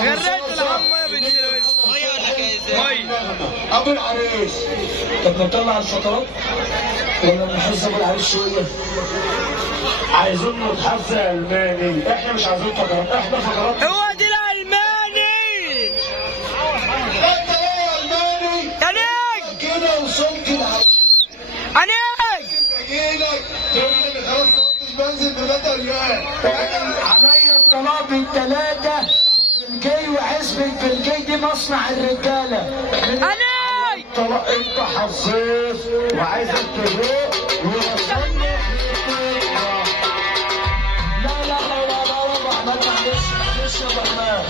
غريت العمه يا بنت الوز ميه ولا كايزه؟ ابو العريس. طب نطلع الفقرات ولا نحس ابو العريس شويه؟ عايزين نتحفز الماني، احنا مش عايزين فقرات، احنا فقرات. هو دي الالماني. انت ايه يا الماني؟ انا كده وصلت انا اجيلك تقول لي خلاص ما كنتش بنزل بثلاثة ريال. عليا الطلاق بالثلاثه. بلجي وعزبة بلجي دي مصنع الرجاله. انا طلاق انت حظيظ وعايزك تروق ووصلني. لا معلش يا بهمان،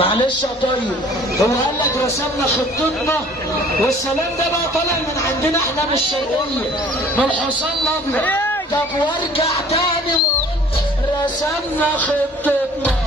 معلش يا طيب. هو قال لك رسمنا خطتنا والسلام ده بقى طالع من عندنا احنا من الشرقيه من الحصان الابيض. طب وارجع تاني واقول رسمنا خطتنا.